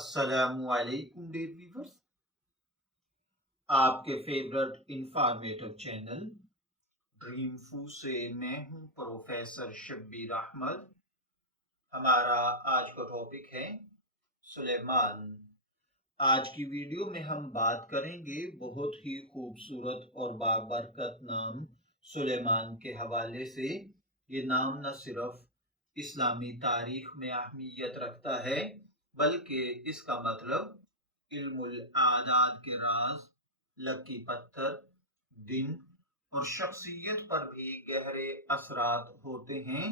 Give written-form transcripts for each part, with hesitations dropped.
अस्सलामुअलैकुम dear viewers, आपके favourite informative channel dream फू से मैं हूं प्रोफेसर शब्बीर अहमद। हमारा आज का टॉपिक है सुलेमान। आज की वीडियो में हम बात करेंगे बहुत ही खूबसूरत और बाबरकत नाम सुलेमान के हवाले से। ये नाम न सिर्फ इस्लामी तारीख में अहमियत रखता है बल्कि इसका मतलब इल्मुल आदाद के राज, लकी पत्थर, दिन और शख्सियत पर भी गहरे असरात होते हैं।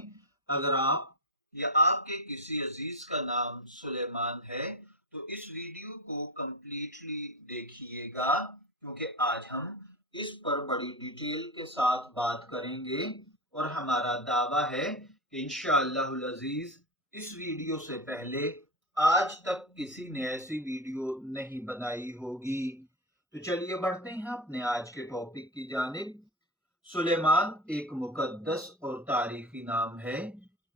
अगर आप या आपके किसी अजीज का नाम सुलेमान है तो इस वीडियो को कंप्लीटली देखिएगा, क्योंकि आज हम इस पर बड़ी डिटेल के साथ बात करेंगे और हमारा दावा है कि इंशाअल्लाहुल अजीज इस वीडियो से पहले आज तक किसी ने ऐसी वीडियो नहीं बनाई होगी। तो चलिए बढ़ते हैं अपने आज के टॉपिक की जानिब। सुलेमान एक मुकद्दस और तारीखी नाम है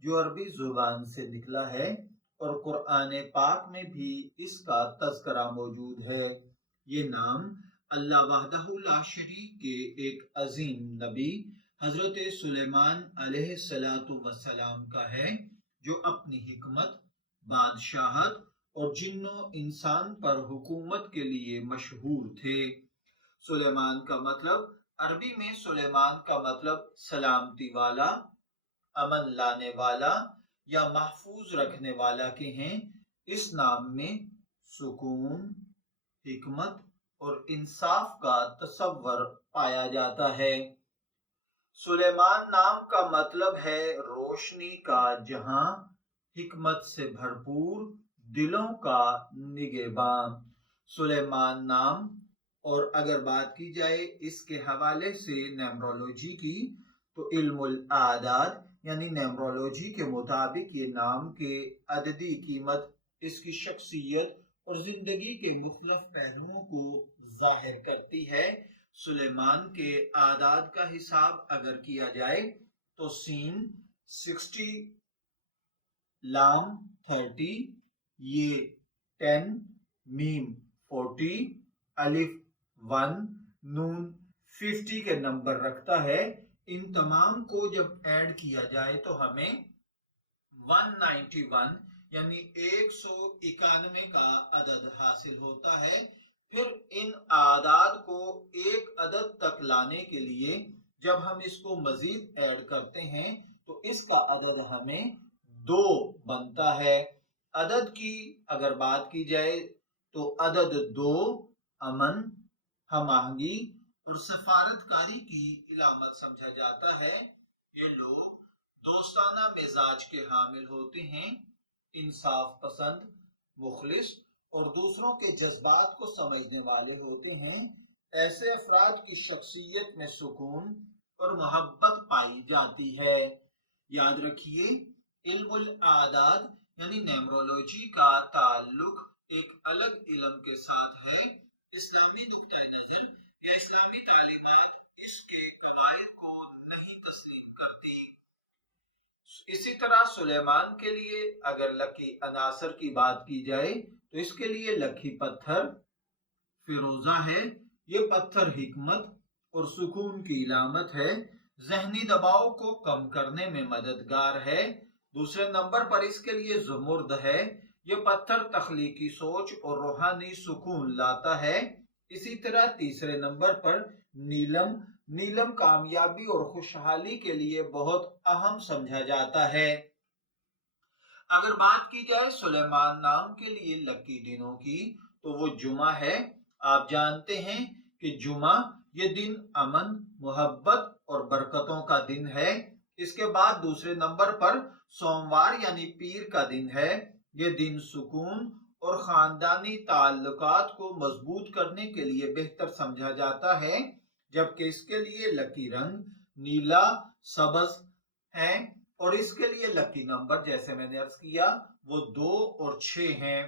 जो अरबी जुबान से निकला है और कुरान पाक में भी इसका तज़किरा मौजूद है। ये नाम अल्लाह वहदहु ला शरीक के एक अजीम नबी हजरत सुलेमान अलैहिस्सलातु वस्सलाम का है, जो अपनी हिकमत, बादशाहत और जिन्नो इंसान पर हुकूमत के लिए मशहूर थे। सुलेमान का मतलब अरबी में सुलेमान का मतलब सलामती वाला, अमन लाने वाला या महफूज रखने वाला के हैं। इस नाम में सुकून, हिकमत और इंसाफ का तसव्वुर पाया जाता है। सुलेमान नाम का मतलब है रोशनी का जहां, हिकमत से भरपूर, दिलों का निगहबान। सुलेमान नाम और अगर बात की जाए इसके हवाले से न्यूमरोलॉजी की, तो इल्मुल आदाद यानी न्यूमरोलॉजी के मुताबिक ये नाम के अददी कीमत इसकी शख्सियत और जिंदगी के मुख्तलिफ पहलुओं को जाहिर करती है। सुलेमान के आदाद का हिसाब अगर किया जाए तो सीन 60, लाम 30, ये 10, मीम 40, अलिफ 1, नून 50 के नंबर रखता है। इन तमाम को जब ऐड किया जाए तो हमें 191 यानी 191 का अदद हासिल होता है। फिर इन आदाद को एक अदद तक लाने के लिए जब हम इसको मजीद ऐड करते हैं तो इसका अदद हमें 2 बनता है। अदद की अगर बात की जाए तो अदद 2 अमन, हम आहंगी और सफारतकारी की इलामत समझा जाता है। ये लोग दोस्ताना मिजाज के हामिल होते हैं, इंसाफ पसंद, मुखलिस और दूसरों के जज्बात को समझने वाले होते हैं। ऐसे अफराद की शख्सियत में सुकून और मोहब्बत पाई जाती है। याद रखिए, इल्मुल आदाद यानी न्यूमरोलॉजी का ताल्लुक एक अलग इल्म के साथ है। इस्लामी नुक्ता नजर या इस्लामी तालीमात इसके कवायद को नहीं तस्लीम करती। इसी तरह सुलेमान के लिए अगर लकी अनासर की बात की जाए तो इसके लिए लकी पत्थर फिरोजा है। ये पत्थर हिकमत और सुकून की इलामत है, जहनी दबाव को कम करने में मददगार है। दूसरे नंबर पर इसके लिए ज़ुमुर्द है। ये पत्थर तख्लीकी सोच और रूहानी सुकून लाता है। इसी तरह तीसरे नंबर पर नीलम, नीलम कामयाबी और खुशहाली के लिए बहुत अहम समझा जाता है। अगर बात की जाए सुलेमान नाम के लिए लकी दिनों की तो वो जुमा है। आप जानते हैं कि जुमा ये दिन अमन, मोहब्बत और बरकतों का दिन है। इसके बाद दूसरे नंबर पर सोमवार यानी पीर का दिन है। ये दिन सुकून और खानदानी ताल्लुकात को मजबूत करने के लिए बेहतर समझा जाता है, जबकि इसके लिए लकी रंग नीला, सब्ज है और इसके लिए लकी नंबर जैसे मैंने अर्ज किया वो 2 और 6 हैं।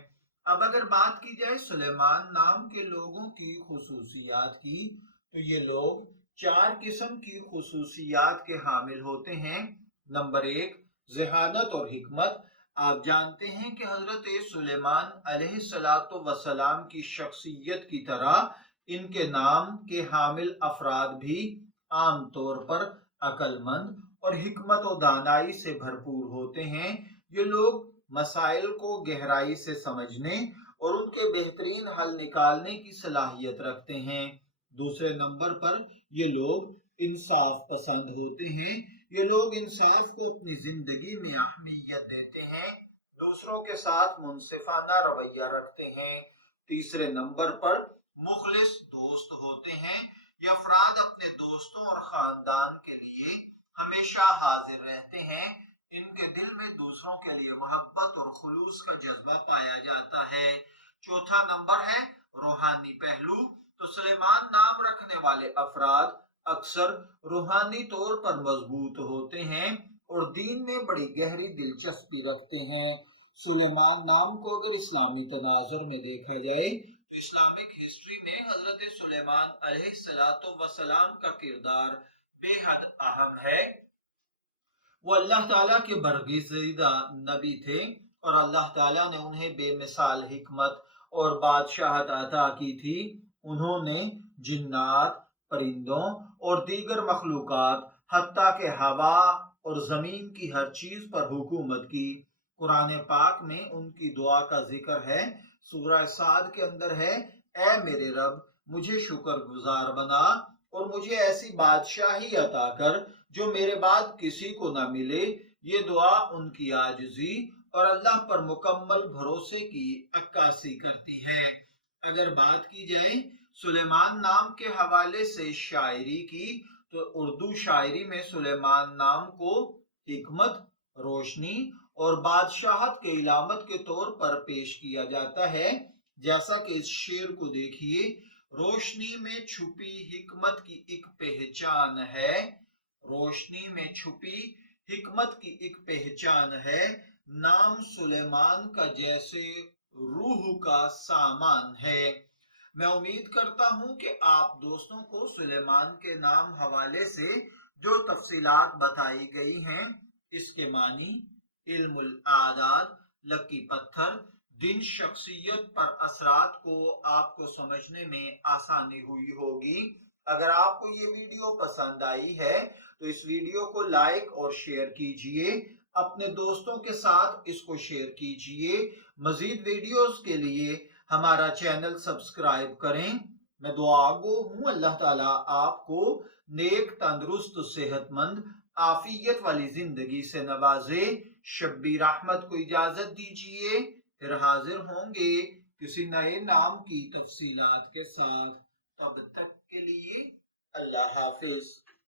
अब अगर बात की जाए सुलेमान नाम के लोगों की खुसूसियात की तो ये लोग 4 किस्म की खुसूसियात के हामिल होते हैं। नंबर 1 ज़हानत और हिकमत। آپ جانتے ہیں کہ حضرت سلیمان علیہ السلام کی شخصیت کی طرح ان کے نام کے حامل افراد بھی عام طور پر عقل مند اور حکمت و دانائی سے بھرپور ہوتے ہیں۔ یہ لوگ مسائل کو گہرائی سے سمجھنے اور ان کے بہترین حل نکالنے کی صلاحیت رکھتے ہیں۔ دوسرے نمبر پر یہ لوگ انصاف پسند ہوتے ہیں۔ یہ لوگ انصاف کو اپنی زندگی میں اہمیت دیتے ہیں، دوسروں کے ساتھ منصفانہ رویہ رکھتے ہیں۔ تیسرے نمبر پر مخلص دوست ہوتے ہیں۔ یہ افراد اپنے دوستوں اور خاندان کے لیے ہمیشہ حاضر رہتے ہیں۔ ان کے دل میں دوسروں کے لیے محبت اور خلوص کا جذبہ پایا جاتا ہے۔ چوتھا نمبر ہے روحانی پہلو۔ تو سلیمان نام رکھنے والے افراد اکثر روحانی طور پر مضبوط ہوتے ہیں اور دین میں بڑی گہری دلچسپی رکھتے ہیں۔ سلیمان نام کو اگر اسلامی تناظر میں دیکھا جائے تو اسلامک ہسٹری میں حضرت سلیمان علیہ السلام کا کردار بے حد اہم ہے۔ وہ اللہ تعالیٰ کے برگزیدہ نبی تھے اور اللہ تعالیٰ نے انہیں بے مثال حکمت اور بادشاہت عطا کی تھی۔ انہوں نے جنات، پرندوں اور دیگر مخلوقات حتیٰ کہ ہوا اور زمین کی ہر چیز پر حکومت کی۔ قرآن پاک میں ان کی دعا کا ذکر ہے۔ سورہ صاد کے اندر ہے، اے میرے رب مجھے شکر گزار بنا اور مجھے ایسی بادشاہی عطا کر جو میرے بعد کسی کو نہ ملے۔ یہ دعا ان کی عاجزی اور اللہ پر مکمل بھروسے کی عکاسی کرتی ہے۔ اگر بات کی جائے سلیمان نام کے حوالے سے شاعری کی تو اردو شاعری میں سلیمان نام کو حکمت، روشنی اور بادشاہت کے علامت کے طور پر پیش کیا جاتا ہے۔ جیسا کہ اس شعر کو دیکھیے، روشنی میں چھپی حکمت کی ایک پہچان ہے، روشنی میں چھپی حکمت کی ایک پہچان ہے، نام سلیمان کا جیسے روح کا سامان ہے۔ میں امید کرتا ہوں کہ آپ دوستوں کو سلیمان کے نام حوالے سے جو تفصیلات بتائی گئی ہیں، اس کے معنی، علم الاعداد، لکی پتھر، دن، شخصیت پر اثرات کو آپ کو سمجھنے میں آسانی ہوئی ہوگی۔ اگر آپ کو یہ ویڈیو پسند آئی ہے تو اس ویڈیو کو لائک اور شیئر کیجئے، اپنے دوستوں کے ساتھ اس کو شیئر کیجئے۔ مزید ویڈیوز کے لیے ہمارا چینل سبسکرائب کریں۔ میں دعا گو ہوں اللہ تعالیٰ آپ کو نیک، تندرست، صحت مند، عافیت والی زندگی سے نوازے۔ شبیر احمد کو اجازت دیجئے، پھر حاضر ہوں گے کسی نئے نام کی تفصیلات کے ساتھ۔ تب تک کے لیے اللہ حافظ۔